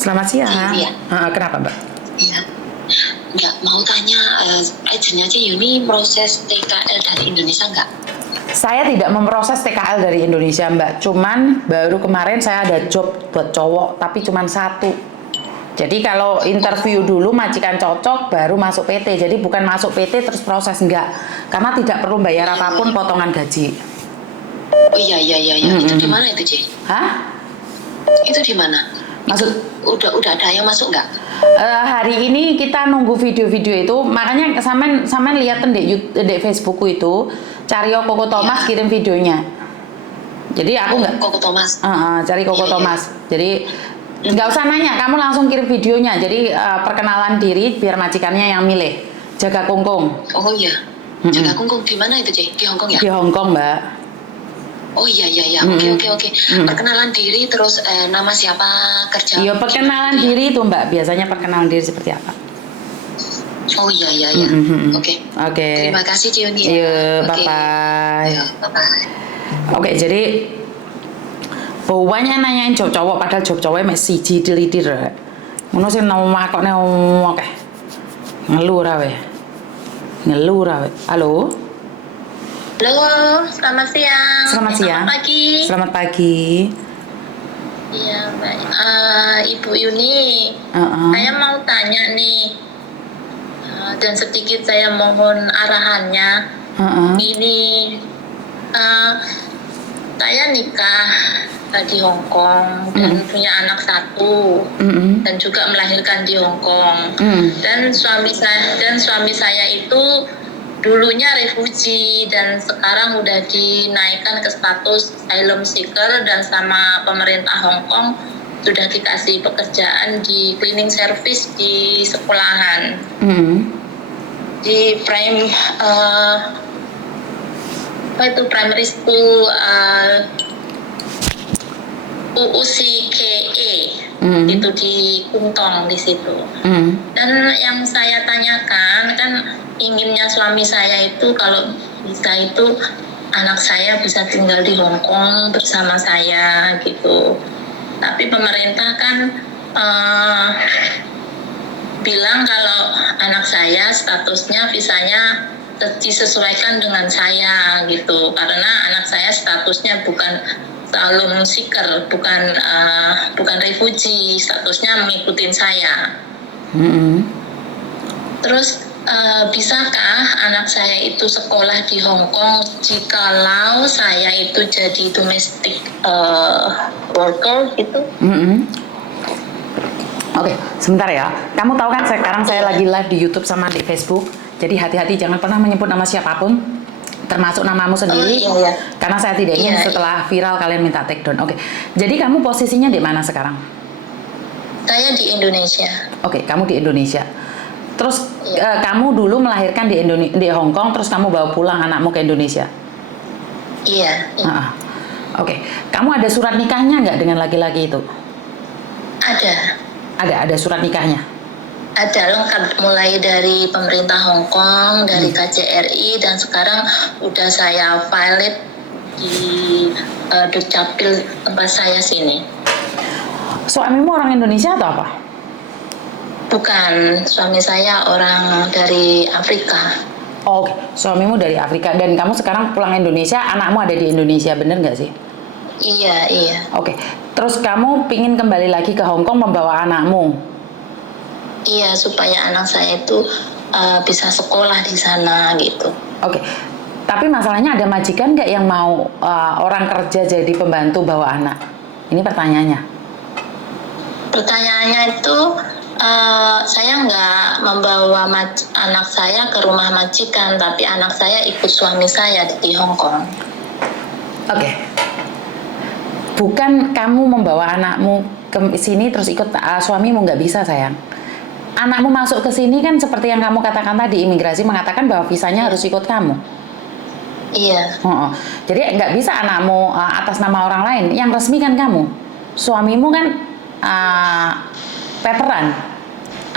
Selamat siang. Iya. Kenapa, Mbak? Iya. Nggak mau tanya, agennya Yuni proses TKL dari Indonesia nggak? Saya tidak memproses TKL dari Indonesia, Mbak. Cuman baru kemarin saya ada job buat cowok, tapi cuman satu. Jadi kalau interview dulu majikan cocok, baru masuk PT. Jadi bukan masuk PT terus proses, enggak. Karena tidak perlu bayar apapun potongan gaji. Oh iya. Itu di mana itu, Ci? Hah? Itu di mana? Maksud Udah ada yang masuk nggak? hari ini kita nunggu video-video itu, makanya samen lihat di Facebookku itu, cari Koko Thomas kirim videonya. Jadi aku nggak Koko Thomas. cari Koko Iya. Thomas. Jadi nggak usah nanya, kamu langsung kirim videonya. Jadi perkenalan diri biar majikannya yang milih. Jaga Kungkung. Oh iya. Jaga Kungkung di mana itu, Ci? Di Hong Kong ya? Di Hong Kong, Mbak. Oh iya. Oke. Perkenalan diri terus nama siapa, kerja? Iya, perkenalan diri itu, Mbak. Biasanya perkenalan diri seperti apa? Oh iya. Oke. Terima kasih, Ci Yuni. Iya, Oke. bye-bye. Bye-bye. Oke, jadi banyak nanyain job cowok, padahal job cowoknya masih siji dilitir. Ngono sih nama kok oke. Ngeluh ra we. Halo. Halo, selamat siang. Selamat siang. Selamat pagi. Selamat pagi. Iya, Mbak. Ibu Yuni, saya mau tanya nih, dan sedikit saya mohon arahannya. Ini, saya nikah di Hong Kong dan punya anak satu, dan juga melahirkan di Hong Kong. Dan suami saya itu dulunya refugee dan sekarang udah dinaikkan ke status asylum seeker, dan sama pemerintah Hong Kong sudah dikasih pekerjaan di cleaning service di sekolahan, di primary school, UUCKE, itu di Kuntong di situ. Dan yang saya tanyakan kan, inginnya suami saya itu kalau bisa itu anak saya bisa tinggal di Hong Kong bersama saya gitu. Tapi pemerintah kan bilang kalau anak saya statusnya visanya disesuaikan dengan saya gitu, karena anak saya statusnya bukan asylum seeker, bukan refugee, statusnya mengikuti saya. Terus bisakah anak saya itu sekolah di Hong Kong jikalau saya itu jadi domestic worker gitu? Oke, sebentar ya. Kamu tahu kan sekarang saya lagi live di YouTube sama di Facebook. Jadi hati-hati, jangan pernah menyebut nama siapapun, termasuk namamu sendiri. Iya. Karena saya tidak ingin setelah viral kalian minta take down. Oke. Jadi kamu posisinya di mana sekarang? Saya di Indonesia. Oke, kamu di Indonesia. Terus kamu dulu melahirkan di Hong Kong, terus kamu bawa pulang anakmu ke Indonesia? Iya. Oke. Kamu ada surat nikahnya nggak dengan laki-laki itu? Ada surat nikahnya? Ada, lengkap, mulai dari pemerintah Hong Kong, dari KJRI, dan sekarang udah saya valid di Dukcapil tempat saya sini. Suamimu orang Indonesia atau apa? Bukan, suami saya orang dari Afrika. Oke, suamimu dari Afrika dan kamu sekarang pulang Indonesia, anakmu ada di Indonesia, bener nggak sih? Iya. Oke, terus kamu pingin kembali lagi ke Hong Kong membawa anakmu? Iya, supaya anak saya itu bisa sekolah di sana gitu. Oke, tapi masalahnya ada majikan nggak yang mau orang kerja jadi pembantu bawa anak? Ini pertanyaannya. Pertanyaannya itu, saya nggak membawa anak saya ke rumah majikan, tapi anak saya ikut suami saya di Hong Kong. Oke. Bukan kamu membawa anakmu ke sini terus ikut suamimu, nggak bisa sayang. Anakmu masuk ke sini kan seperti yang kamu katakan tadi, imigrasi mengatakan bahwa visanya harus ikut kamu. Iya. Jadi nggak bisa anakmu atas nama orang lain, yang resmi kan kamu. Suamimu kan paperan,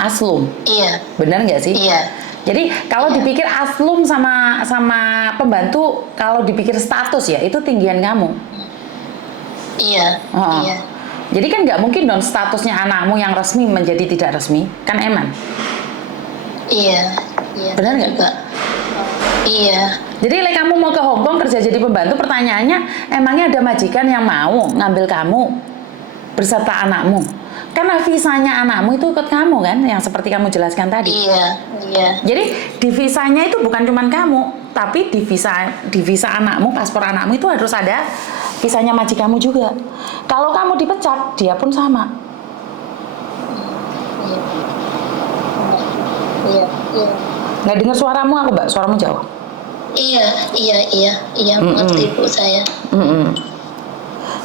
aslum. Iya. Benar nggak sih? Iya. Jadi kalau dipikir aslum sama pembantu, kalau dipikir status ya itu tinggian kamu. Iya. Jadi kan nggak mungkin dong statusnya anakmu yang resmi menjadi tidak resmi, kan Eman? Iya, iya. Benar nggak? Juga. Iya. Jadi kamu mau ke Hong Kong kerja jadi pembantu, pertanyaannya emangnya ada majikan yang mau ngambil kamu beserta anakmu? Karena visanya anakmu itu ikut kamu kan, yang seperti kamu jelaskan tadi. Iya, iya. Jadi di visanya itu bukan cuma kamu, tapi di visa anakmu, paspor anakmu itu harus ada visanya majikanmu juga. Kalau kamu dipecat, dia pun sama. Iya, iya. Nggak dengar suaramu aku, Mbak, suaramu jauh. Iya, mengerti Bu saya.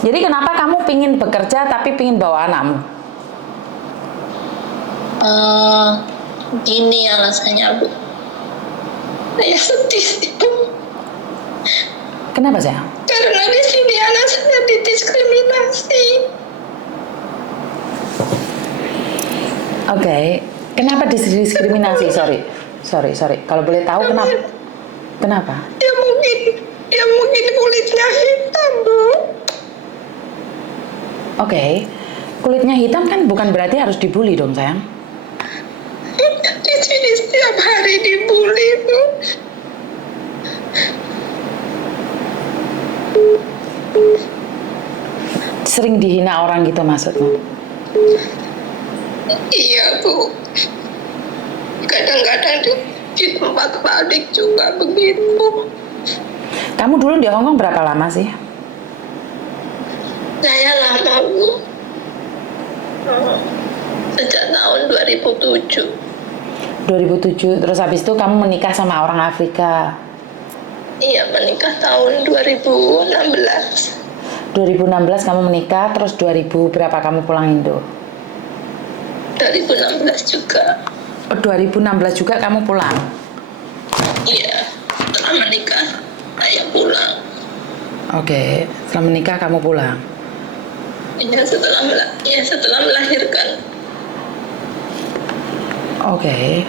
Jadi kenapa kamu pingin bekerja tapi pingin bawa anakmu? Gini alasannya Bu. Saya sedih sih Bu. Kenapa sayang? Karena di sini anak saya didiskriminasi. Oke, kenapa diskriminasi? Sorry. Kalau boleh tahu kenapa? Kenapa? Dia mungkin kulitnya hitam Bu. Oke, kulitnya hitam kan bukan berarti harus dibully dong sayang. Di sini setiap hari dibully Bu. Sering dihina orang gitu maksudmu? Iya Bu. Kadang-kadang di tempat balik juga begitu. Kamu dulu di Hong Kong berapa lama sih? Saya lama Bu. Sejak tahun 2007. 2007, terus habis itu kamu menikah sama orang Afrika. Iya, menikah tahun 2016. 2016 kamu menikah, terus 2000 berapa kamu pulang Indo? 2016 juga. Oh, 2016 juga kamu pulang? Iya, setelah menikah saya pulang. Oke, setelah menikah kamu pulang? Iya, setelah melahirkan. Oke.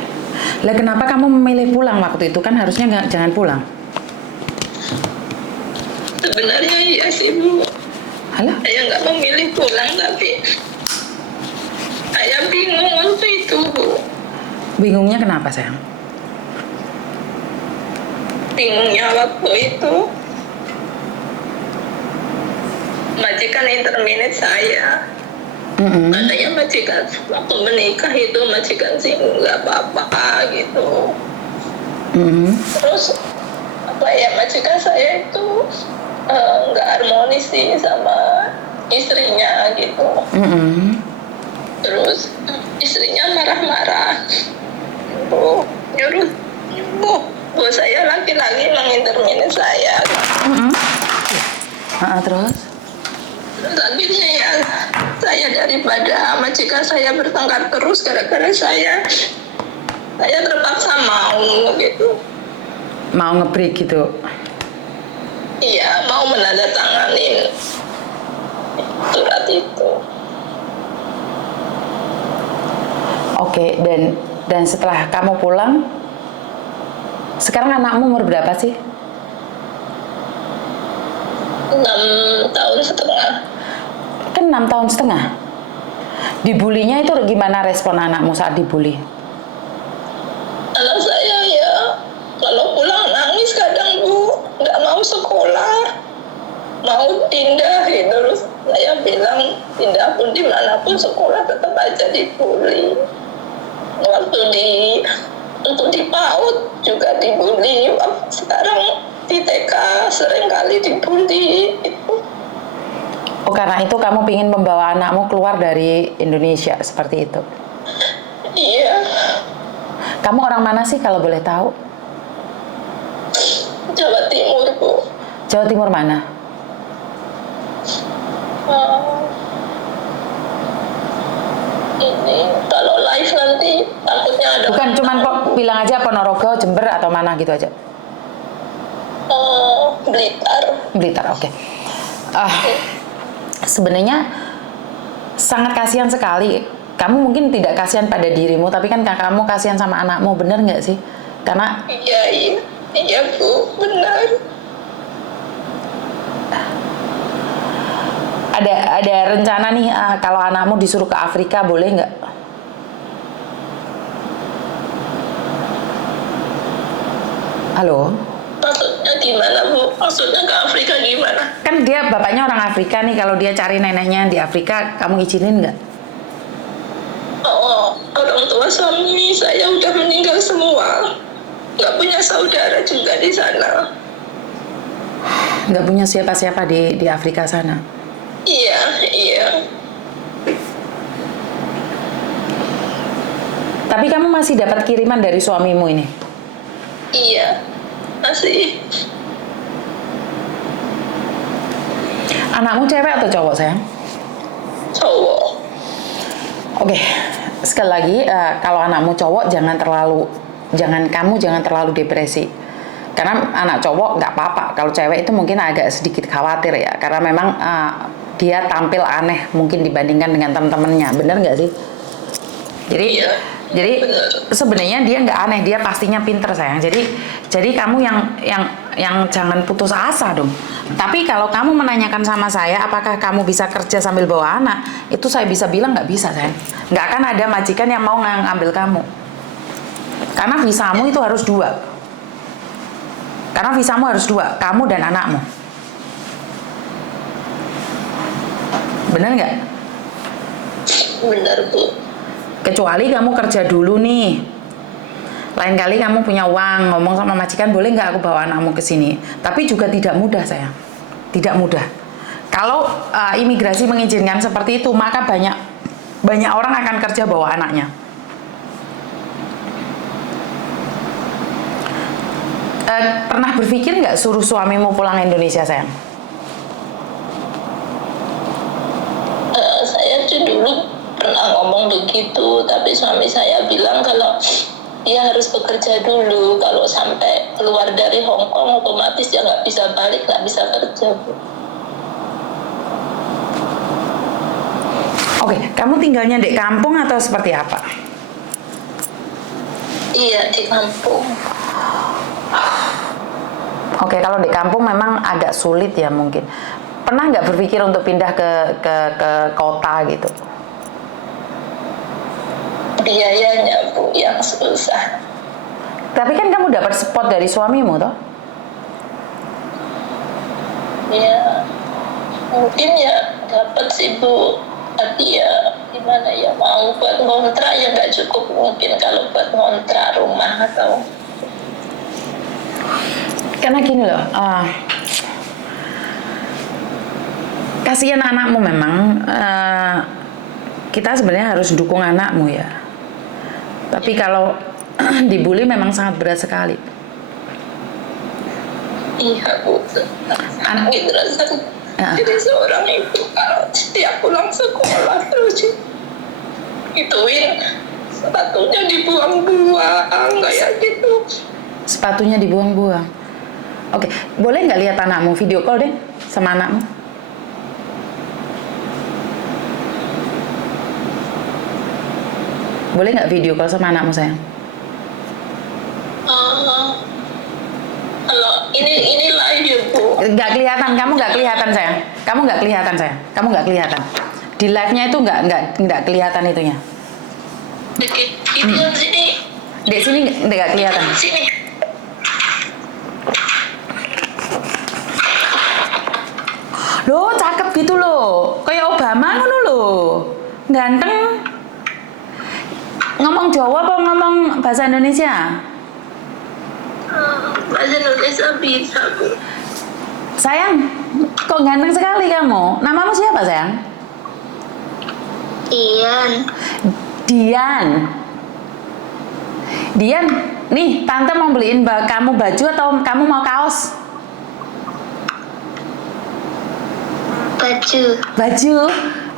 Lah kenapa kamu memilih pulang waktu itu? Kan harusnya jangan pulang. Sebenarnya iya sih Bu. Halo? Saya nggak memilih pulang, tapi saya bingung waktu itu Bu. Bingungnya kenapa sayang? Bingungnya waktu itu majikan interminate saya. Katanya majikan waktu menikah itu majikan sih nggak apa-apa gitu. Terus apa ya, majikan saya itu nggak harmonis sih sama istrinya gitu. Terus istrinya marah-marah, nyuruh bos saya laki-laki menginterminate saya. Terus Akhirnya ya saya daripada majikan saya bertengkar terus gara-gara saya terpaksa mau gitu. mau nge-break gitu? Iya, mau menandatanganin surat itu. Oke, dan setelah kamu pulang, sekarang anakmu umur berapa sih? 6 tahun setengah. Kan 6 tahun setengah. Dibulinya itu gimana respon anakmu saat dibully? Anak saya ya kalau pulang nangis kadang Bu, nggak mau sekolah, mau pindah gitu. Terus saya bilang pindah pun dimanapun sekolah tetap aja dibully. Waktu untuk di PAUD juga dibully. Sekarang di TK sering kali dibully. Oh, karena itu kamu ingin membawa anakmu keluar dari Indonesia seperti itu? Iya. Kamu orang mana sih kalau boleh tahu? Jawa Timur Bu. Jawa Timur mana? Ini kalau live nanti takutnya ada. Bukan cuman kok bilang aja Ponorogo, Jember atau mana gitu aja. Blitar. Blitar, oke. Sebenarnya sangat kasihan sekali. Kamu mungkin tidak kasihan pada dirimu, tapi kan kakakmu kasihan sama anakmu, bener nggak sih? Karena iya Bu, benar. ada rencana nih kalau anakmu disuruh ke Afrika boleh nggak? Halo? Maksudnya gimana Bu? Maksudnya ke Afrika gimana? Kan dia bapaknya orang Afrika nih, kalau dia cari neneknya di Afrika, kamu izinin nggak? Oh, orang tua suami saya udah meninggal semua. Nggak punya saudara juga di sana. Nggak punya siapa-siapa di Afrika sana? Iya, iya. Tapi kamu masih dapat kiriman dari suamimu ini? Iya, masih. Anakmu cewek atau cowok, sayang? Cowok. Oke, sekali lagi kalau anakmu cowok jangan terlalu depresi. Karena anak cowok nggak apa-apa. Kalau cewek itu mungkin agak sedikit khawatir ya, karena memang dia tampil aneh mungkin dibandingkan dengan teman-temannya, bener nggak sih? Jadi sebenarnya dia nggak aneh, dia pastinya pinter, sayang. Jadi kamu yang jangan putus asa dong. Tapi kalau kamu menanyakan sama saya, apakah kamu bisa kerja sambil bawa anak? Itu saya bisa bilang nggak bisa, sayang. Nggak akan ada majikan yang mau ngambil kamu. Karena visamu itu harus 2. Karena visamu harus 2, kamu dan anakmu. Bener nggak? Benar Bu. Kecuali kamu kerja dulu nih. Lain kali kamu punya uang, ngomong sama majikan, boleh nggak aku bawa anakmu ke sini? Tapi juga tidak mudah, sayang. Tidak mudah. Kalau imigrasi mengizinkan seperti itu, maka banyak orang akan kerja bawa anaknya. Pernah berpikir nggak suruh suamimu pulang Indonesia, sayang? Saya dulu pernah ngomong begitu, tapi suami saya bilang kalau dia harus bekerja dulu. Kalau sampai keluar dari Hong Kong, otomatis dia nggak bisa balik, nggak bisa kerja, Bu. Oke, kamu tinggalnya di kampung atau seperti apa? Iya, di kampung. Oke, kalau di kampung memang agak sulit ya mungkin. Pernah nggak berpikir untuk pindah ke kota gitu? Biayanya Bu yang susah. Tapi kan kamu dapat support dari suamimu toh? Ya, mungkin ya dapat sih Bu. Tapi ya gimana ya, mau buat ngontrak ya nggak cukup mungkin kalau buat ngontrak rumah atau. Karena gini loh, kasihan anakmu memang. Kita sebenarnya harus dukung anakmu ya. Tapi kalau dibully memang sangat berat sekali. Iya Bu, sangat rasanya. Jadi seorang ibu kalau setiap pulang sekolah terus ituin sepatunya dibuang-buang kayak gitu. Sepatunya dibuang-buang. Oke, boleh nggak lihat anakmu? Video call deh sama anakmu. Boleh nggak video call sama anakmu, sayang? Kalau ini live ya Bu. Nggak kelihatan, kamu nggak kelihatan, sayang. Kamu nggak kelihatan, sayang. Kamu nggak kelihatan. Di live-nya itu nggak kelihatan itunya. Itu sini. Di sini nggak kelihatan. Sini. Loh, cakep gitu loh. Kayak Obama ngono loh. Ganteng. Ngomong Jawa apa ngomong bahasa Indonesia? Bahasa Indonesia bisa Bu. Sayang, kok ganteng sekali kamu. Namamu siapa, sayang? Ian. Dian. Dian, nih tante mau beliin kamu baju atau kamu mau kaos? Baju. Baju.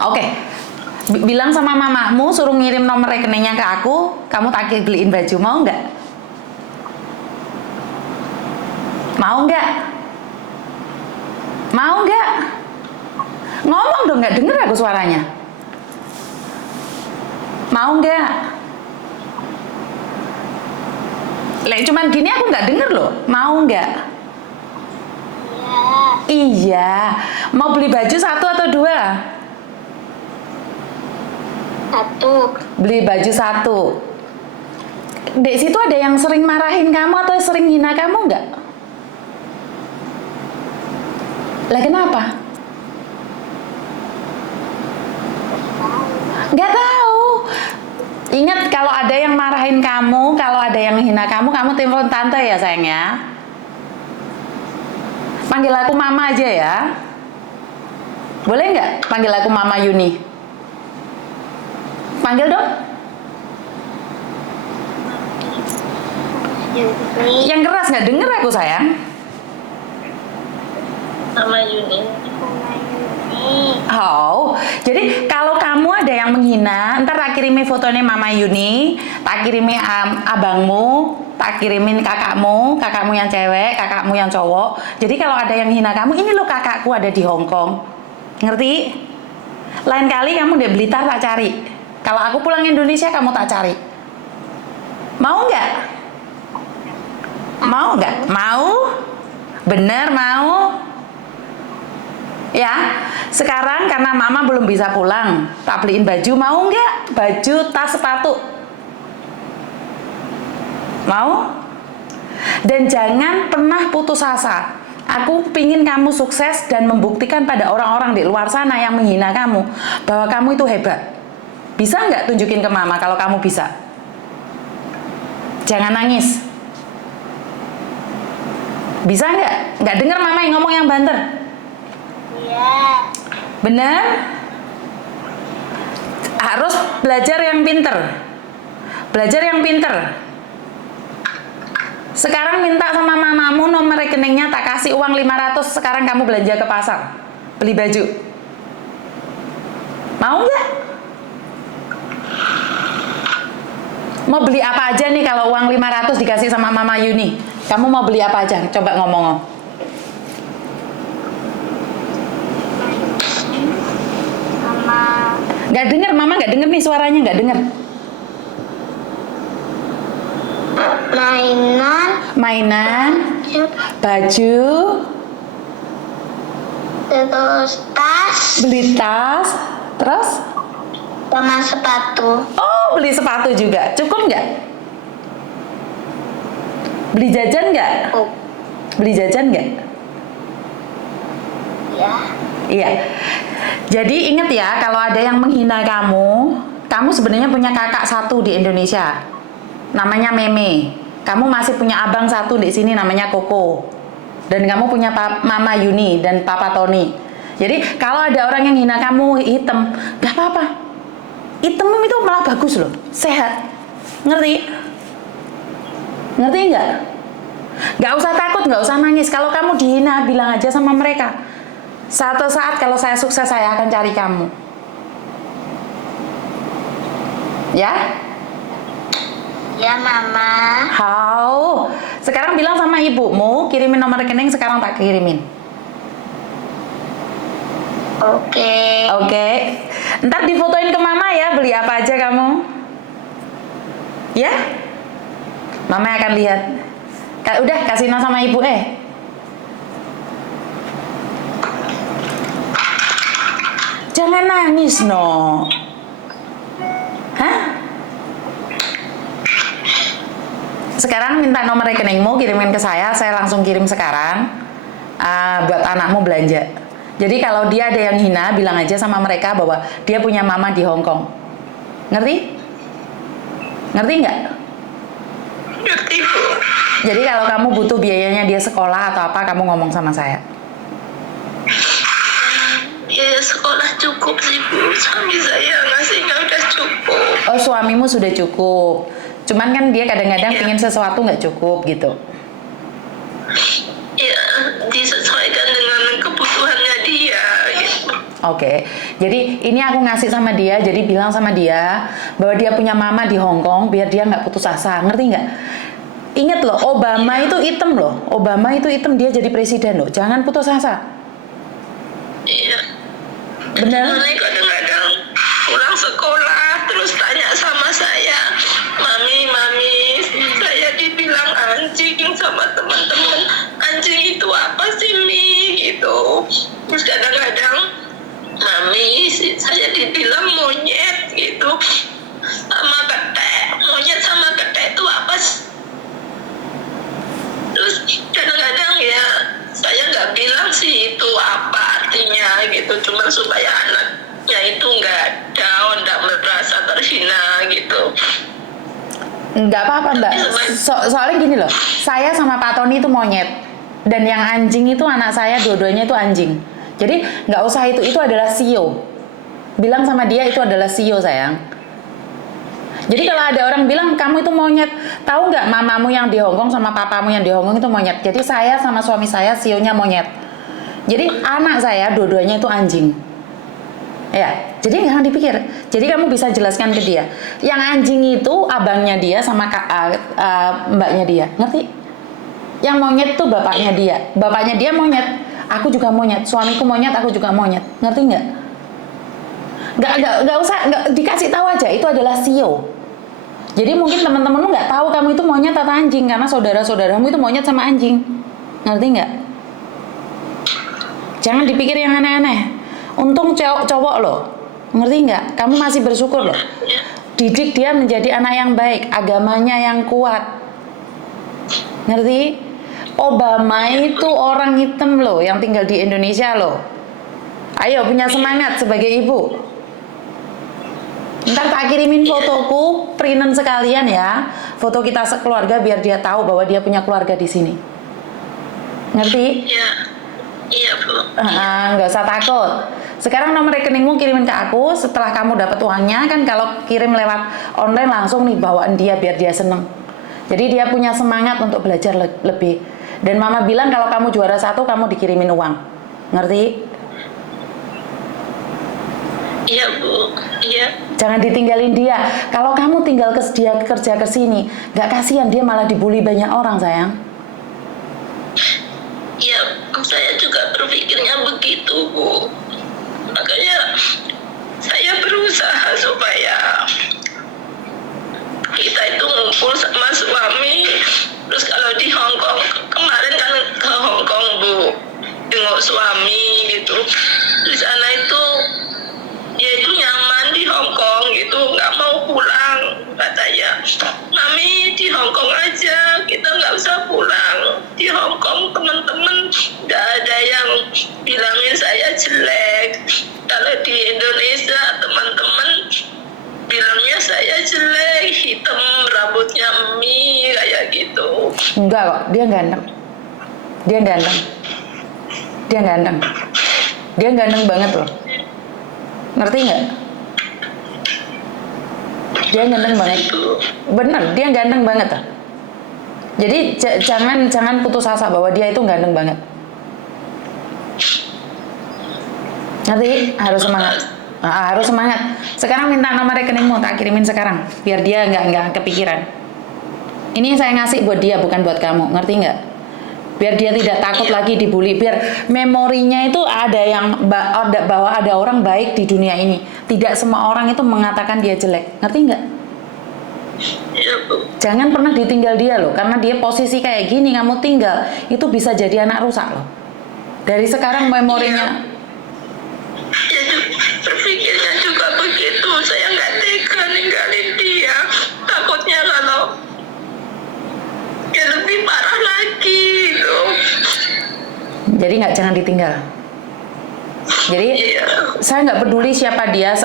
Oke. Bilang sama mamamu suruh ngirim nomor rekeningnya ke aku, kamu tak beliin baju, mau nggak? Mau nggak? Mau nggak? Ngomong dong, nggak denger aku suaranya. Mau nggak? Cuman gini aku nggak denger loh. Mau nggak? Iya, mau beli baju 1 atau 2? 1. Beli baju 1. Di situ ada yang sering marahin kamu atau sering hina kamu nggak? Lah kenapa? Nggak tahu. Ingat kalau ada yang marahin kamu, kalau ada yang hina kamu, kamu telepon tante ya sayang ya. Panggil aku mama aja ya. Boleh nggak panggil aku Mama Yuni? Panggil dong. Yuni. Yang keras nggak denger aku sayang. Mama Yuni. Oh, jadi kalau kamu ada yang menghina, ntar tak kirimin fotonya Mama Yuni, tak kirimin abangmu, tak kirimin kakakmu yang cewek, kakakmu yang cowok. Jadi kalau ada yang hina kamu, ini loh kakakku ada di Hong Kong, ngerti? Lain kali kamu di Blitar tak cari. Kalau aku pulang Indonesia kamu tak cari. Mau nggak? Mau nggak? Mau? Bener mau? Ya, sekarang karena mama belum bisa pulang, tak beliin baju, mau nggak? Baju, tas, sepatu. Mau? Dan jangan pernah putus asa. Aku pingin kamu sukses dan membuktikan pada orang-orang di luar sana yang menghina kamu bahwa kamu itu hebat. Bisa nggak tunjukin ke mama kalau kamu bisa? Jangan nangis. Bisa nggak? Nggak dengar mama yang ngomong yang banter? Iya. Bener? Harus belajar yang pinter. Belajar yang pinter. Sekarang minta sama mamamu nomor rekeningnya, tak kasih uang 500, sekarang kamu belanja ke pasar. Beli baju. Mau nggak? Mau beli apa aja nih kalau uang 500 dikasih sama Mama Yuni? Kamu mau beli apa aja? Coba ngomong. Nggak denger, mama nggak denger nih suaranya, nggak denger. Mainan, baju, Terus tas beli tas, terus? sama sepatu. Oh, beli sepatu juga, cukup nggak? Beli jajan nggak? Oh, Beli jajan nggak? ya. Iya. Jadi ingat ya, kalau ada yang menghina kamu, kamu sebenarnya punya kakak 1 di Indonesia, namanya Meme. Kamu masih punya abang 1 di sini, namanya Koko. Dan kamu punya Mama Yuni dan Papa Tony. Jadi kalau ada orang yang hina kamu hitam, gak apa-apa. Hitam itu malah bagus loh, sehat. Ngerti? Ngerti nggak? Nggak usah takut, nggak usah nangis. Kalau kamu dihina, bilang aja sama mereka. Suatu saat kalau saya sukses, saya akan cari kamu. Ya? Ya, Mama. How? Sekarang bilang sama ibumu, kirimin nomor rekening, sekarang tak kirimin. Oke. Oke. Ntar difotoin ke mama ya, beli apa aja kamu. Ya? Mama akan lihat. Udah, kasih nama sama ibu Jangan nangis, no. Hah? Sekarang minta nomor rekeningmu, kirimin ke saya langsung kirim sekarang. Buat anakmu belanja. Jadi kalau dia ada yang hina, bilang aja sama mereka bahwa dia punya mama di Hong Kong. Ngerti? Ngerti nggak? Ngerti, Bu. Jadi kalau kamu butuh biayanya dia sekolah atau apa, kamu ngomong sama saya. Ya, sekolah cukup sih, Bu. Suami saya ngasihnya udah cukup. Oh, suamimu sudah cukup. Cuman kan dia kadang-kadang pingin sesuatu nggak cukup gitu. Ya, disesuaikan dengan kebutuhannya dia gitu. Oke, jadi ini aku ngasih sama dia, jadi bilang sama dia bahwa dia punya mama di Hong Kong biar dia nggak putus asa, ngerti nggak? Ingat loh, Obama itu hitam loh, Obama itu hitam, dia jadi presiden loh, jangan putus asa. Iya. Bener? Nenek kadang-kadang pulang sekolah terus tanya sama saya, mami, saya dibilang anjing sama teman-teman. Anjing itu apa sih, Mi? Gitu. gitu. Terus kadang-kadang mami saya dibilang monyet gitu sama ketek. Monyet sama ketek itu apa sih? Terus kadang-kadang ya saya nggak bilang sih itu apa artinya gitu, cuma supaya anaknya itu nggak down, nggak merasa terhina gitu. Nggak apa-apa Mbak, soalnya gini loh, saya sama Pak Tony itu monyet, dan yang anjing itu anak saya, dua-duanya itu anjing. Jadi nggak usah itu adalah sio. Bilang sama dia itu adalah sio sayang. Jadi kalau ada orang bilang kamu itu monyet, tahu nggak mamamu yang di Hongkong sama papamu yang di Hongkong itu monyet. Jadi saya sama suami saya sionya monyet. Jadi anak saya dua-duanya itu anjing. Ya, jadi jangan dipikir. Jadi kamu bisa jelaskan ke dia. Yang anjing itu abangnya dia sama mbaknya dia, ngerti? Yang monyet itu bapaknya dia. Bapaknya dia monyet, aku juga monyet. Suamiku monyet, aku juga monyet. Ngerti nggak? Nggak usah, nggak dikasih tahu aja. Itu adalah sio. Jadi mungkin teman-temanmu nggak tahu kamu itu monyet atau anjing karena saudara-saudaramu itu monyet sama anjing. Ngerti nggak? Jangan dipikir yang aneh-aneh. Untung cowok loh, ngerti nggak? Kamu masih bersyukur loh. Didik dia menjadi anak yang baik, agamanya yang kuat. Ngerti? Obama itu orang hitam loh, yang tinggal di Indonesia loh. Ayo punya semangat sebagai ibu. Ntar tak kirimin fotoku, printen sekalian ya, foto kita sekeluarga biar dia tahu bahwa dia punya keluarga di sini. Ngerti? Iya, iya Bu. Nggak usah takut. Sekarang nomor rekeningmu kirimin ke aku. Setelah kamu dapat uangnya, kan kalau kirim lewat online langsung nih bawaan dia biar dia seneng. Jadi dia punya semangat untuk belajar lebih. Dan mama bilang kalau kamu juara 1 kamu dikirimin uang. Ngerti? Iya Bu, iya. Jangan ditinggalin dia. Kalau kamu tinggal dia kerja ke sini, nggak kasihan dia malah dibully banyak orang sayang. Iya, saya juga berpikirnya begitu Bu. Makanya saya berusaha supaya kita itu ngumpul sama suami. Terus kalau di Hongkong, kemarin kan ke Hongkong Bu, tengok suami gitu. Di sana itu dia itu nyaman di Hongkong gitu, nggak mau pulang. Katanya, Mami di Hongkong aja, kita nggak usah pulang. Di Hongkong teman-teman nggak ada yang bilangin saya jelek. Kalau di Indonesia teman-teman bilangnya saya jelek, hitam, rambutnya mie kayak gitu. Enggak kok, dia ganteng. Dia ganteng. Dia ganteng. Dia ganteng banget loh. Ngerti nggak? Dia ganteng banget. Bener, dia ganteng banget loh. Jadi jangan putus asa bahwa dia itu ganteng banget. Ngerti? Harus semangat. Harus semangat. Sekarang minta nomor rekeningmu, tak kirimin sekarang, biar dia nggak kepikiran. Ini saya ngasih buat dia, bukan buat kamu, ngerti nggak? Biar dia tidak takut lagi dibully, biar memorinya itu ada yang bahwa ada orang baik di dunia ini. Tidak semua orang itu mengatakan dia jelek, ngerti nggak? Jangan pernah ditinggal dia loh, karena dia posisi kayak gini, kamu tinggal, itu bisa jadi anak rusak loh. Dari sekarang memorinya. Ya, berpikirnya juga begitu. Saya nggak tega ninggalin dia. Takutnya kalau ya lebih parah lagi gitu. Jadi jangan ditinggal. Jadi saya nggak peduli siapa dia,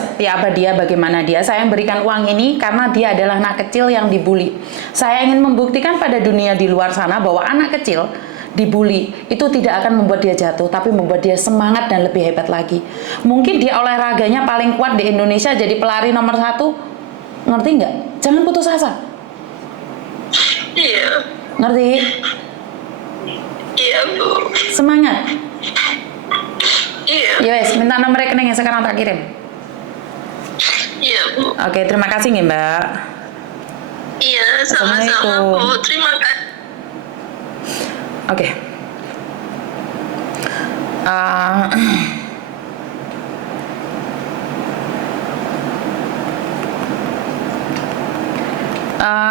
bagaimana dia. Saya berikan uang ini karena dia adalah anak kecil yang dibully. Saya ingin membuktikan pada dunia di luar sana bahwa anak kecil dibully itu tidak akan membuat dia jatuh, tapi membuat dia semangat dan lebih hebat lagi. Mungkin dia olahraganya paling kuat di Indonesia, jadi pelari nomor 1. Ngerti nggak? Jangan putus asa. Iya. Ngerti? Iya Bu. Semangat. Iya. Yes, minta nomor rekeningnya sekarang tak kirim. Iya Bu. Oke, terima kasih nih Mbak. Iya, sama-sama Bu. Terima kasih. Oke.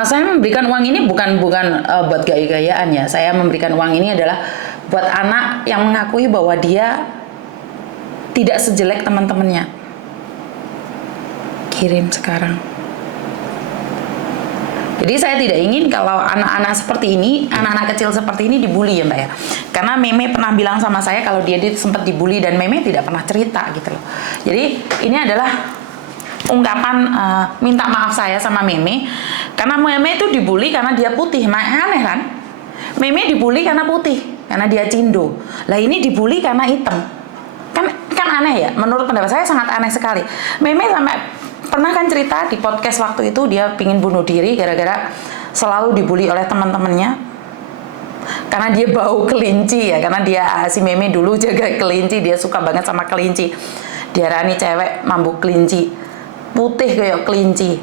Saya memberikan uang ini bukan buat gaya-gayaan ya. Saya memberikan uang ini adalah buat anak yang mengakui bahwa dia tidak sejelek teman-temannya. Kirim sekarang. Jadi saya tidak ingin kalau anak-anak seperti ini, anak-anak kecil seperti ini dibully ya Mbak ya. Karena Meme pernah bilang sama saya kalau dia sempat dibully dan Meme tidak pernah cerita gitu loh. Jadi ini adalah ungkapan minta maaf saya sama Meme. Karena Meme itu dibully karena dia putih. Aneh kan? Meme dibully karena putih, karena dia cindo. Lah ini dibully karena hitam. Kan aneh ya? Menurut pendapat saya sangat aneh sekali. Meme sampai pernah kan cerita di podcast waktu itu dia pingin bunuh diri gara-gara selalu dibully oleh teman-temannya karena dia bau kelinci ya, karena dia si Meme dulu jaga kelinci, dia suka banget sama kelinci, diarani cewek mambuk kelinci, putih kayak kelinci,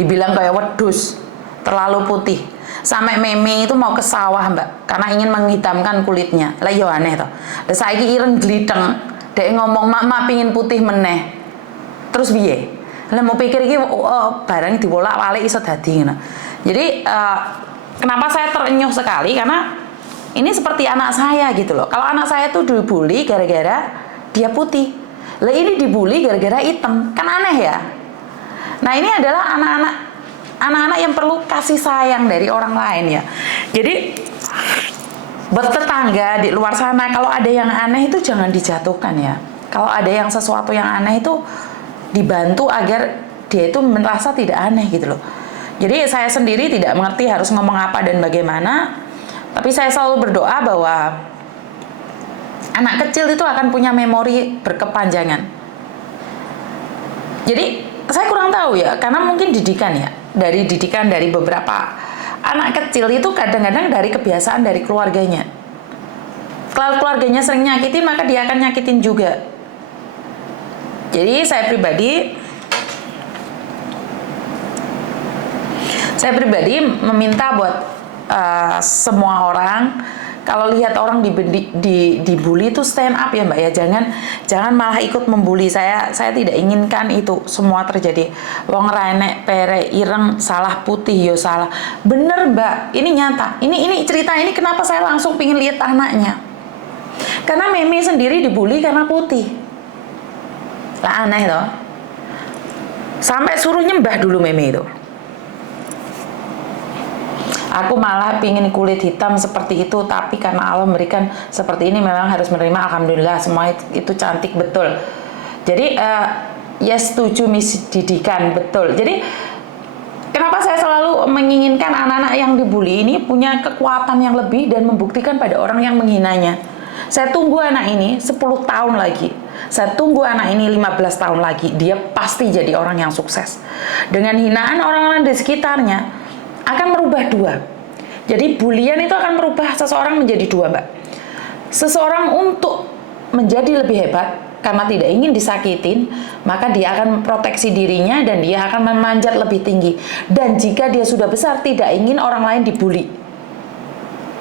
dibilang kayak wedus, terlalu putih. Sampai Meme itu mau ke sawah Mbak karena ingin menghitamkan kulitnya. Lah yo aneh toh. Lah saiki ireng gliteng, dek ngomong mak pingin putih meneh. Terus piye? Lah mau pikir iki barang dibolak-balik iso dadi ngono. Jadi kenapa saya terenyuh sekali karena ini seperti anak saya gitu loh. Kalau anak saya tuh dibully gara-gara dia putih. Lah ini dibully gara-gara hitam. Kan aneh ya? Nah, ini adalah anak-anak yang perlu kasih sayang dari orang lain ya. Jadi buat tetangga di luar sana kalau ada yang aneh itu jangan dijatuhkan ya. Kalau ada yang sesuatu yang aneh itu dibantu agar dia itu merasa tidak aneh gitu loh. Jadi saya sendiri tidak mengerti harus ngomong apa dan bagaimana, tapi saya selalu berdoa bahwa anak kecil itu akan punya memori berkepanjangan. Jadi saya kurang tahu ya, karena mungkin didikan dari beberapa anak kecil itu kadang-kadang dari kebiasaan dari keluarganya. Kalau keluarganya sering nyakitin, maka dia akan nyakitin juga. Jadi saya pribadi meminta buat semua orang kalau lihat orang dibully itu stand up ya Mbak ya, jangan malah ikut membuli. Saya tidak inginkan itu semua terjadi. Wong renek pere ireng salah putih yo salah. Bener Mbak, ini nyata. Ini cerita ini kenapa saya langsung pingin lihat anaknya. Karena Meme sendiri dibully karena putih. Lah aneh toh. Sampai suruh nyembah dulu Meme itu. Aku malah pingin kulit hitam seperti itu, tapi karena Allah memberikan seperti ini memang harus menerima. Alhamdulillah semua itu cantik betul. Jadi ya setuju didikan betul. Jadi kenapa saya selalu menginginkan anak-anak yang dibully ini punya kekuatan yang lebih dan membuktikan pada orang yang menghinanya. Saya tunggu anak ini 10 tahun lagi. Saya tunggu anak ini 15 tahun lagi. Dia pasti jadi orang yang sukses. Dengan hinaan orang-orang di sekitarnya akan merubah dua. Jadi bulian itu akan merubah seseorang menjadi dua, Mbak. Seseorang untuk menjadi lebih hebat karena tidak ingin disakitin, maka dia akan memproteksi dirinya dan dia akan memanjat lebih tinggi. Dan jika dia sudah besar tidak ingin orang lain dibully.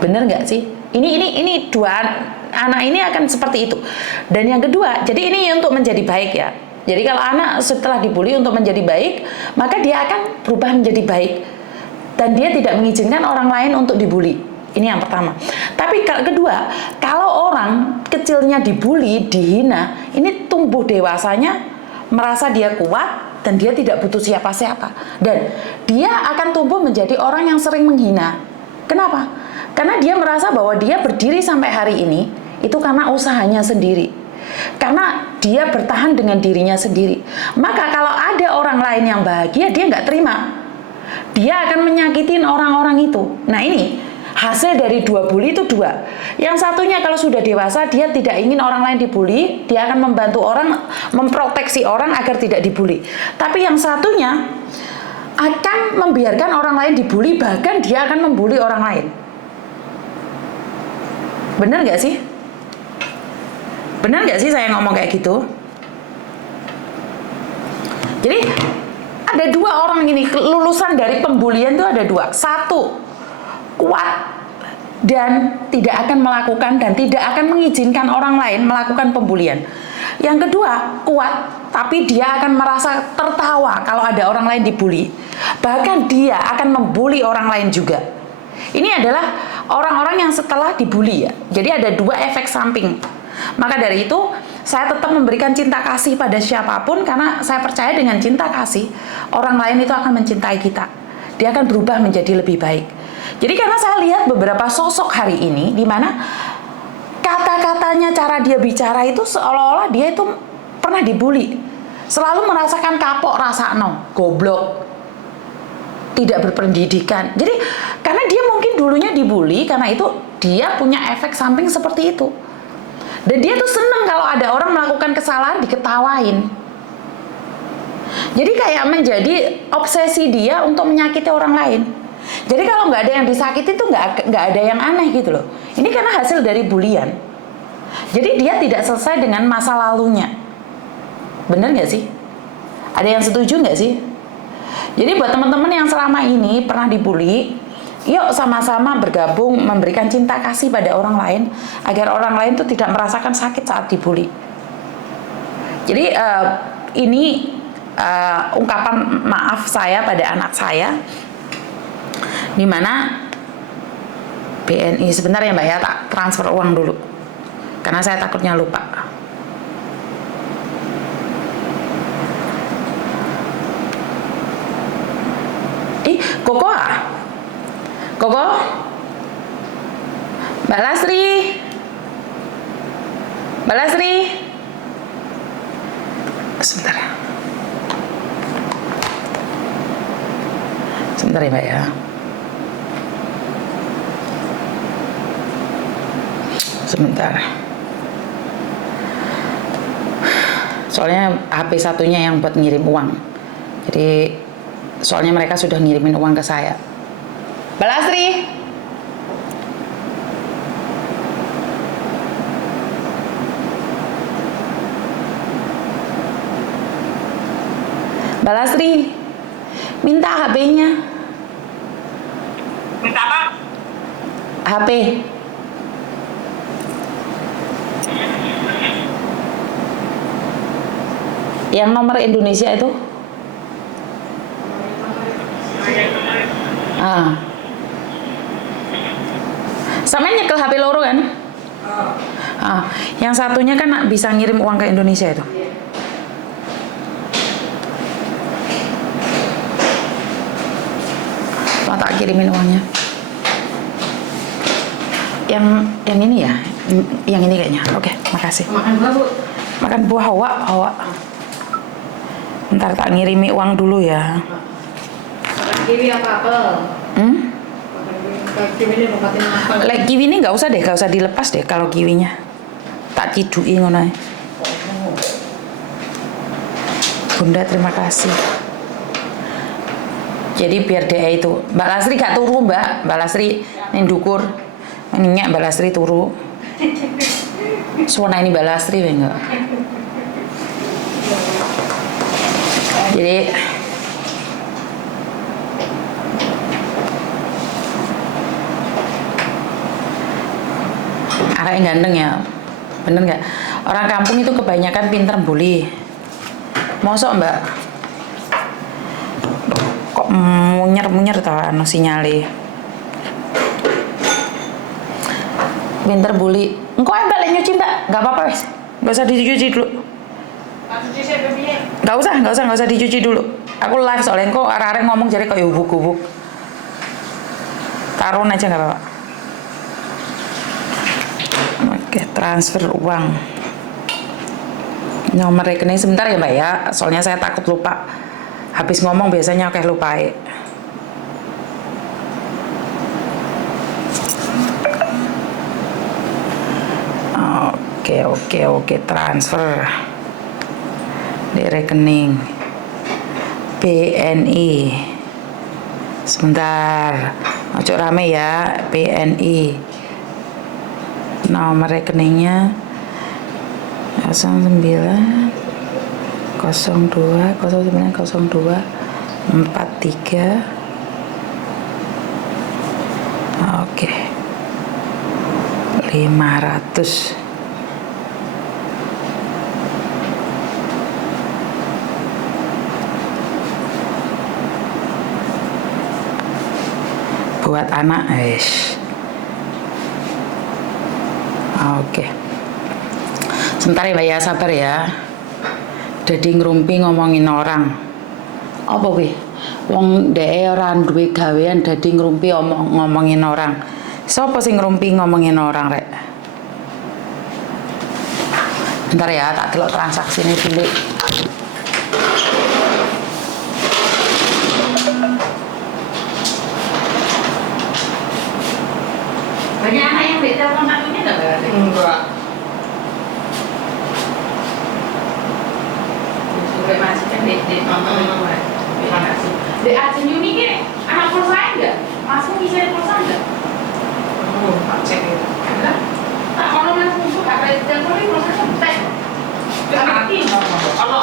Bener nggak sih? Ini dua anak ini akan seperti itu. Dan yang kedua, jadi ini untuk menjadi baik ya. Jadi kalau anak setelah dibully untuk menjadi baik, maka dia akan berubah menjadi baik. Dan dia tidak mengizinkan orang lain untuk dibully. Ini yang pertama. Tapi kedua, kalau orang kecilnya dibully, dihina, ini tumbuh dewasanya merasa dia kuat dan dia tidak butuh siapa-siapa. Dan dia akan tumbuh menjadi orang yang sering menghina. Kenapa? Karena dia merasa bahwa dia berdiri sampai hari ini itu karena usahanya sendiri. Karena dia bertahan dengan dirinya sendiri. Maka kalau ada orang lain yang bahagia, dia nggak terima. Dia akan menyakitin orang-orang itu. Nah ini hasil dari dua bully itu dua. Yang satunya kalau sudah dewasa dia tidak ingin orang lain dibully, dia akan membantu orang, memproteksi orang agar tidak dibully. Tapi yang satunya akan membiarkan orang lain dibully, bahkan dia akan membuli orang lain. Benar nggak sih? Benar nggak sih saya ngomong kayak gitu? Jadi ada dua orang ini, lulusan dari pembulian itu ada dua. Satu, kuat dan tidak akan melakukan dan tidak akan mengizinkan orang lain melakukan pembulian. Yang kedua, kuat tapi dia akan merasa tertawa kalau ada orang lain dibully. Bahkan dia akan membuli orang lain juga. Ini adalah orang-orang yang setelah dibully ya. Jadi ada 2 efek samping. Maka dari itu saya tetap memberikan cinta kasih pada siapapun karena saya percaya dengan cinta kasih orang lain itu akan mencintai kita. Dia akan berubah menjadi lebih baik. Jadi karena saya lihat beberapa sosok hari ini di mana kata-katanya, cara dia bicara itu seolah-olah dia itu pernah dibully. Selalu merasakan kapok rasakno, goblok, tidak berpendidikan. Jadi karena dia mungkin dulunya dibully, karena itu dia punya efek samping seperti itu. Dan dia tuh seneng kalau ada orang melakukan kesalahan diketawain. Jadi kayak menjadi obsesi dia untuk menyakiti orang lain. Jadi kalau nggak ada yang disakiti tuh nggak ada yang aneh gitu loh. Ini karena hasil dari bulian. Jadi dia tidak selesai dengan masa lalunya. Bener nggak sih? Ada yang setuju nggak sih? Jadi buat teman-teman yang selama ini pernah dibully, yuk sama-sama bergabung memberikan cinta kasih pada orang lain agar orang lain tuh tidak merasakan sakit saat dibully. Jadi ini ungkapan maaf saya pada anak saya, dimana BNI sebentar ya Mbak ya, tak transfer uang dulu karena saya takutnya lupa. Koko Koko Mbak Lasri sebentar ya Mbak ya, sebentar, soalnya HP satunya yang buat ngirim uang, jadi soalnya mereka sudah ngirimin uang ke saya. Mbak Lasri, Mbak Lasri, minta HP-nya. Minta apa? HP. Yang nomor Indonesia itu. Sama nyekel HP loro kan? Yang satunya kan bisa ngirim uang ke Indonesia itu. Mau tak kirimin uangnya. Yang ini ya, yang ini kayaknya. Oke, makasih. Makan buah, Bu. Makan buah hawa. Ntar tak ngirimi uang dulu ya. Makan kiwi apa apel? Kiwi ini bukatin apel. Lek kiwi ini nggak usah dilepas deh kalau kiwinya. Tak cidui ngono ae. Bunda terima kasih. Jadi biar dia itu, Mbak Lasri gak turu Mbak Lasri ning dukur. Minyak Mbak Lasri turu. Suara ini Mbak Lasri enggak. Jadi arek ganteng ya, bener nggak? Orang kampung itu kebanyakan pinter bully. Mosok Mbak? Kok munyer tau anu sinyale? Pinter bully. Engko Mbak lek nyuci Mbak, nggak apa-apa wes. Nggak usah dicuci dulu. Nggak usah dicuci dulu. Aku live soalnya kok arek-arek ngomong jadi kayak hubuk-hubuk. Taruh aja nggak apa-apa. Oke, transfer uang. Nomor rekening sebentar ya Mbak ya, soalnya saya takut lupa. Habis ngomong biasanya oke lupa ya. Oke, transfer di rekening BNI. Sebentar, ojo rame ya, BNI. Nomor rekeningnya 09 02 43. Oke. 500. Buat anak, Oke. Sebentar ya Mbak ya, sabar ya. Dadi ngrumpi ngomongin orang. Apa wih? Wong dhek ora duwe gawean dadi ngrumpi ngomongin orang. Sopo sing ngrumpi ngomongin orang rek? Bentar ya, tak delok transaksine dulu. Banyak anak yang ditelepon satunya enggak Mbak? Enggak. Sudah masih kan dek terima kasih. Dek Arjen Yuni ini anak perusahaan enggak? Masmu bisa di perusahaan enggak? Tak cek itu. Ada? Tak kalau langsung buka apa telepon ini perusahaan tek. Berarti Ono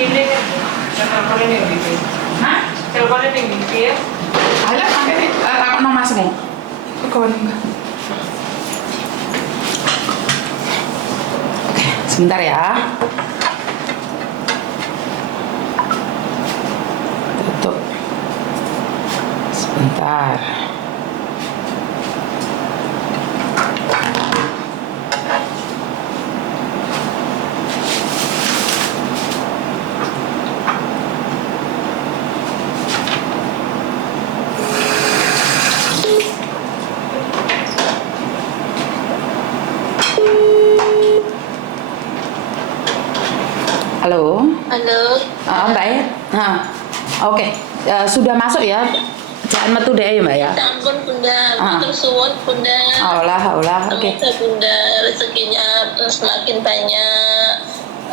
ini telepon ini gitu. hah? Telepon ini gitu ya. Ayo sampai takut nama masmu. Kawan enggak? Oke, sebentar ya. Tutup. Sebentar. Halo. Halo. Mbak ya? Oke. Sudah masuk ya? Jangan metu deh ya Mbak ya? Ampun Bunda, matur suwun Bunda. Olah, oke. Semoga Bunda rezekinya semakin banyak.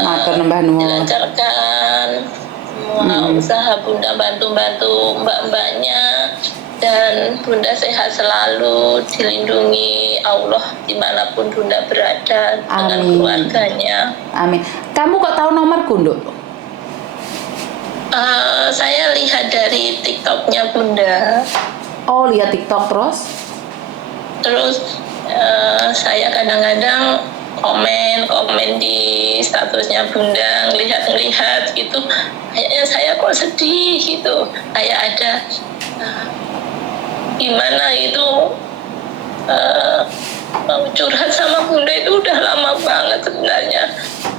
Matur nambah nuwun. Dilancarkan semua usaha Bunda, bantu-bantu mbak-mbaknya, dan Bunda sehat selalu, dilindungi Allah dimanapun Bunda berada dengan Amin. keluarganya. Amin. Kamu kok tahu nomorku, Nduk? Saya lihat dari TikToknya Bunda. Oh, lihat TikTok terus? Terus saya kadang-kadang komen di statusnya Bunda, ngelihat gitu, kayaknya saya kok sedih gitu, kayak ada gimana itu mau curhat sama Bunda itu udah lama banget sebenarnya,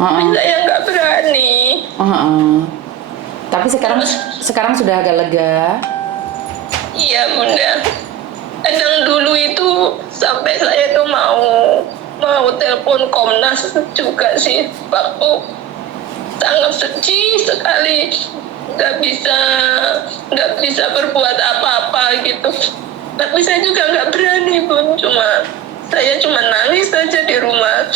tapi saya nggak berani. Tapi sekarang sudah agak lega. Iya Bunda, kadang dulu itu sampai saya tuh mau telepon Komnas juga sih, waktu sangat sedih sekali, nggak bisa berbuat apa-apa gitu. Tapi saya juga nggak berani Bun, saya cuma nangis saja di rumah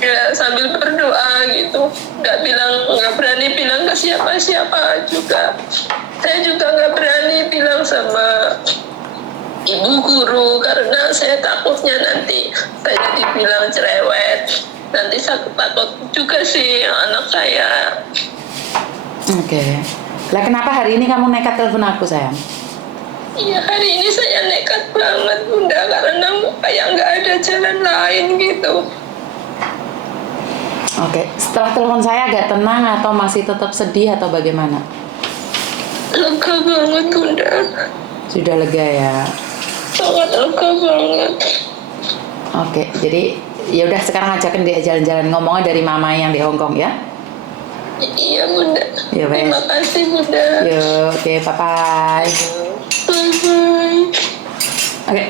ya, sambil berdoa gitu, nggak berani bilang ke siapa-siapa juga. Saya juga nggak berani bilang sama ibu guru karena saya takutnya nanti saya dibilang cerewet, nanti saya takut juga sih anak saya. Oke. Lah kenapa hari ini kamu nekat telepon aku sayang? Iya, hari ini saya nekat banget Bunda, karena kayak nggak ada jalan lain gitu. Oke, setelah telepon saya agak tenang atau masih tetap sedih atau bagaimana? Lega banget Bunda. Sudah lega ya. Sangat lega banget. Oke, jadi ya udah sekarang ajakin dia jalan-jalan, ngomongnya dari mama yang di Hong Kong ya. Iya Bunda. Ya, Terima kasih Bunda. Yuk, oke, bye-bye. Bye-bye. Oke.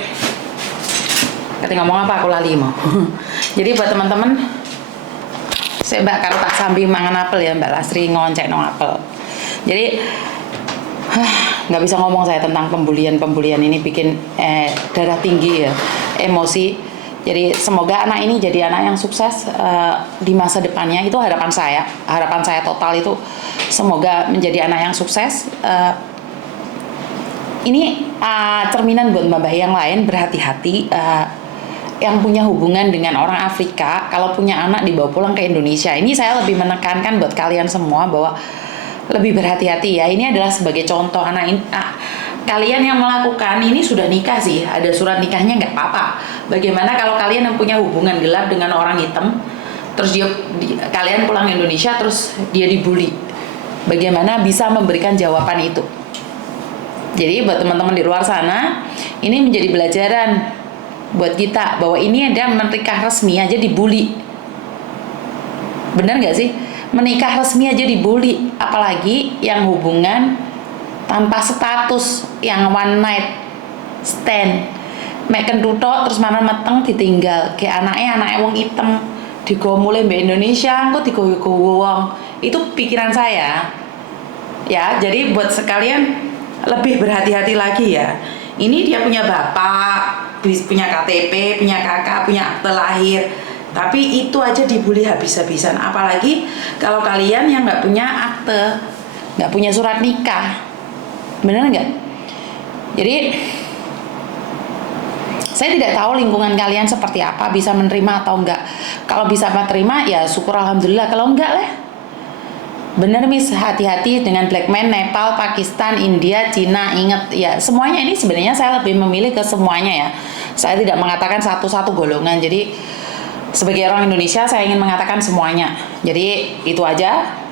Kata ngomong apa aku lali mau. Jadi buat teman-teman, saya Mbak kalau tak sambil mangan apel ya Mbak Lasri ngoncek nong apel. Jadi nggak bisa ngomong saya tentang pembulian ini bikin darah tinggi ya, emosi. Jadi semoga anak ini jadi anak yang sukses di masa depannya, itu harapan saya total itu semoga menjadi anak yang sukses. Ini cerminan buat mbak-mbak yang lain, berhati-hati. Yang punya hubungan dengan orang Afrika, kalau punya anak dibawa pulang ke Indonesia, ini saya lebih menekankan buat kalian semua bahwa lebih berhati-hati ya. Ini adalah sebagai contoh anak ini. Kalian yang melakukan ini sudah nikah sih, ada surat nikahnya nggak apa-apa. Bagaimana kalau kalian yang punya hubungan gelap dengan orang hitam, terus kalian pulang ke Indonesia, terus dia dibully? Bagaimana bisa memberikan jawaban itu? Jadi buat teman-teman di luar sana, ini menjadi pelajaran buat kita bahwa ini ada menikah resmi aja dibully. Bener nggak sih? Menikah resmi aja dibully, apalagi yang hubungan tanpa status, yang one night stand. Mek kentutok terus mana meteng ditinggal, kayak anaknya wong item digomule mbak Indonesia, kok digowo wong. Itu pikiran saya. Ya, jadi buat sekalian lebih berhati-hati lagi ya. Ini dia punya bapak, punya KTP, punya kakak, punya akte lahir. Tapi itu aja dibully habis-habisan. Apalagi kalau kalian yang nggak punya akte, nggak punya surat nikah. Bener nggak? Jadi saya tidak tahu lingkungan kalian seperti apa, bisa menerima atau enggak. Kalau bisa menerima ya syukur alhamdulillah, kalau enggak lah. Bener Miss, hati-hati dengan black man, Nepal, Pakistan, India, Cina, ingat ya semuanya ini sebenarnya saya lebih memilih ke semuanya ya. Saya tidak mengatakan satu-satu golongan. Jadi sebagai orang Indonesia saya ingin mengatakan semuanya. Jadi itu aja.